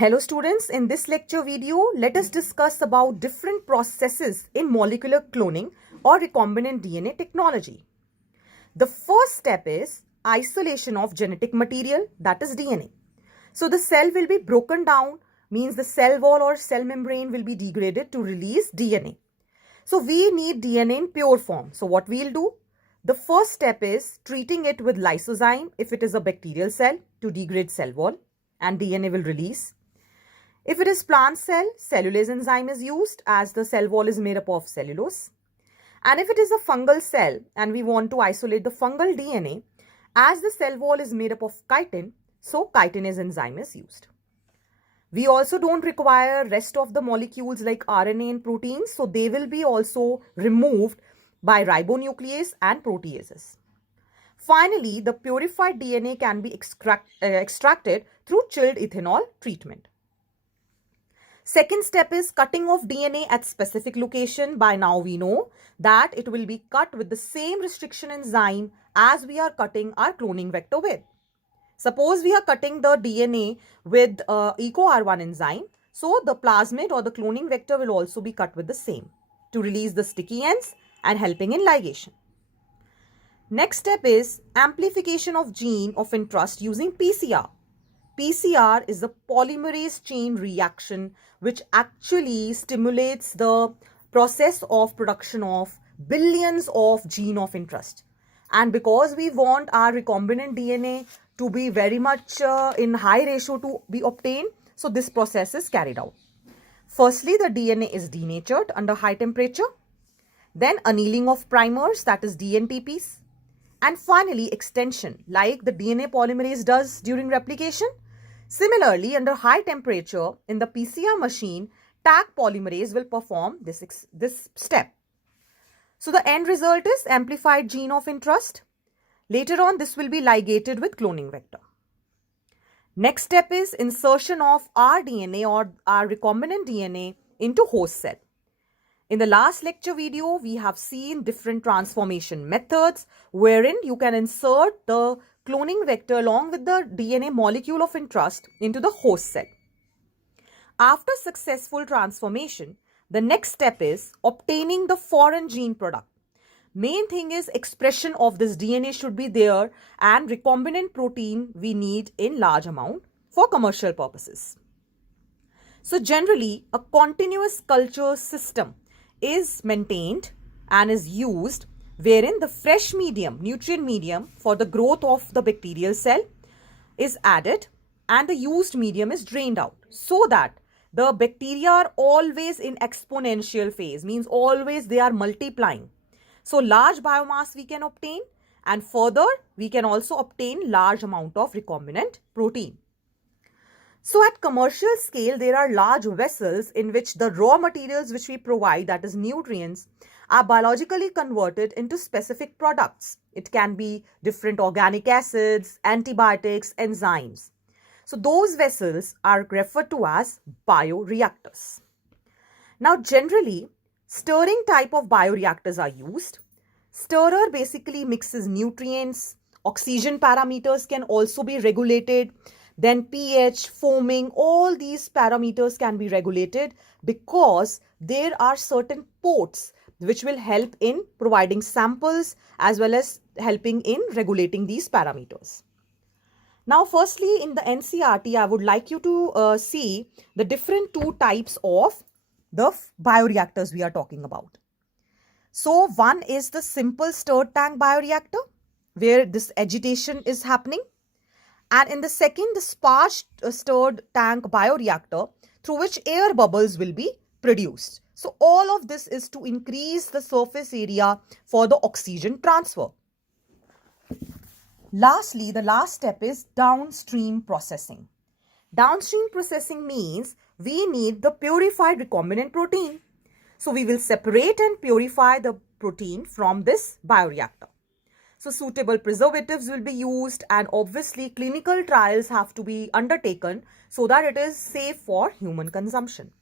Hello students, in this lecture video, let us discuss about different processes in molecular cloning or recombinant DNA technology. The first step is isolation of genetic material, that is DNA. So the cell will be broken down, means the cell wall or cell membrane will be degraded to release DNA. So we need DNA in pure form. So what we'll do? The first step is treating it with lysozyme if it is a bacterial cell to degrade cell wall and DNA will release. If it is plant cell, cellulase enzyme is used as the cell wall is made up of cellulose. And if it is a fungal cell and we want to isolate the fungal DNA, as the cell wall is made up of chitin, so chitinase enzyme is used. We also don't require rest of the molecules like RNA and proteins, so they will be also removed by ribonuclease and proteases. Finally, the purified DNA can be extracted through chilled ethanol treatment. Second step is cutting of DNA at specific location. By now we know that it will be cut with the same restriction enzyme as we are cutting our cloning vector with. Suppose we are cutting the DNA with EcoR1 enzyme. So the plasmid or the cloning vector will also be cut with the same to release the sticky ends and helping in ligation. Next step is amplification of gene of interest using PCR. PCR is a polymerase chain reaction which actually stimulates the process of production of billions of gene of interest. And because we want our recombinant DNA to be very much in high ratio to be obtained, so this process is carried out. Firstly, the DNA is denatured under high temperature. Then annealing of primers, that is DNTPs. And finally, extension like the DNA polymerase does during replication. Similarly, under high temperature in the PCR machine, Taq polymerase will perform this step. So the end result is amplified gene of interest. Later on, this will be ligated with cloning vector. Next step is insertion of our DNA or our recombinant DNA into host cell. In the last lecture video, we have seen different transformation methods wherein you can insert the cloning vector along with the DNA molecule of interest into the host cell. After successful transformation, the next step is obtaining the foreign gene product. Main thing is expression of this DNA should be there and recombinant protein we need in large amount for commercial purposes. So generally, a continuous culture system is maintained and is used wherein the fresh medium, nutrient medium for the growth of the bacterial cell is added and the used medium is drained out so that the bacteria are always in exponential phase, means always they are multiplying. So large biomass we can obtain and further we can also obtain large amount of recombinant protein. So at commercial scale, there are large vessels in which the raw materials which we provide, that is nutrients, are biologically converted into specific products. It can be different organic acids, antibiotics, enzymes. So those vessels are referred to as bioreactors. Now generally, stirring type of bioreactors are used. Stirrer basically mixes nutrients, oxygen parameters can also be regulated. Then pH, foaming, all these parameters can be regulated because there are certain ports which will help in providing samples as well as helping in regulating these parameters. Now, firstly, in the NCERT, I would like you to see the different two types of the bioreactors we are talking about. So, one is the simple stirred tank bioreactor where this agitation is happening. And in the second, the sparge stirred tank bioreactor through which air bubbles will be produced. So all of this is to increase the surface area for the oxygen transfer. Lastly, the last step is downstream processing. Downstream processing means we need the purified recombinant protein. So we will separate and purify the protein from this bioreactor. So suitable preservatives will be used and obviously clinical trials have to be undertaken so that it is safe for human consumption.